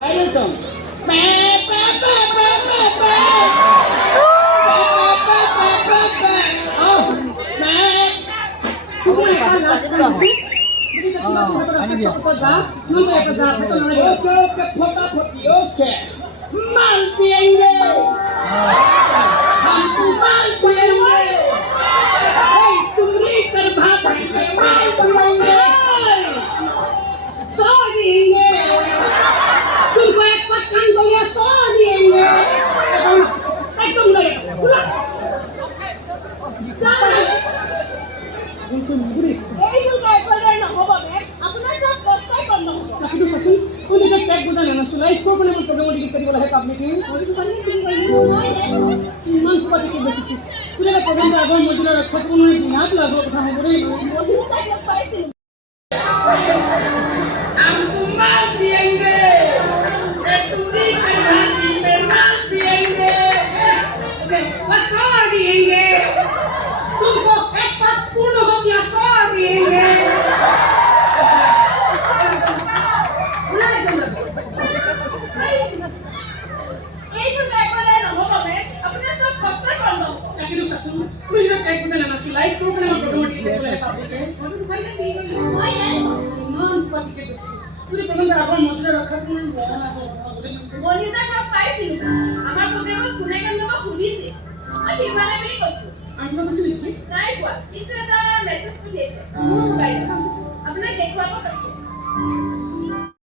Welcome. Mal pienge. हम mal pienge. Hey, तुम्हारी करभा mal pienge. Sorry ये. तुमको एक पत्थर को ये sorry ये. एकदम लगे. पूरा. तुम मुझे এই দুটো করে না হবে আপনার সব কষ্টই বন্ধ হবে কিন্তু সসি কোন দিকে ট্যাগ বোঝা না সুলাই প্রবলেম প্রোগ্রাম ডিলিট করি বলা হয় আপনি কি মান সুপার কি বেশি পুরো প্রোগ্রাম আগে মজুরা রক্ষা কোন না লাগো কথা হবে মজুরা পাইছি हम तुम मार पिएंगे तुमरी करवाती में मार पिएंगे बसा दिएंगे तुमको एक बार पूर्ण हो गया सो दिएंगे लाइफ प्रोग्राम प्रोग्राम के लिए टॉपिक है मान पार्टी के पूरे प्रोग्राम का आगमन मंत्र रखा तुम बोलना सब बोली तक पाई थी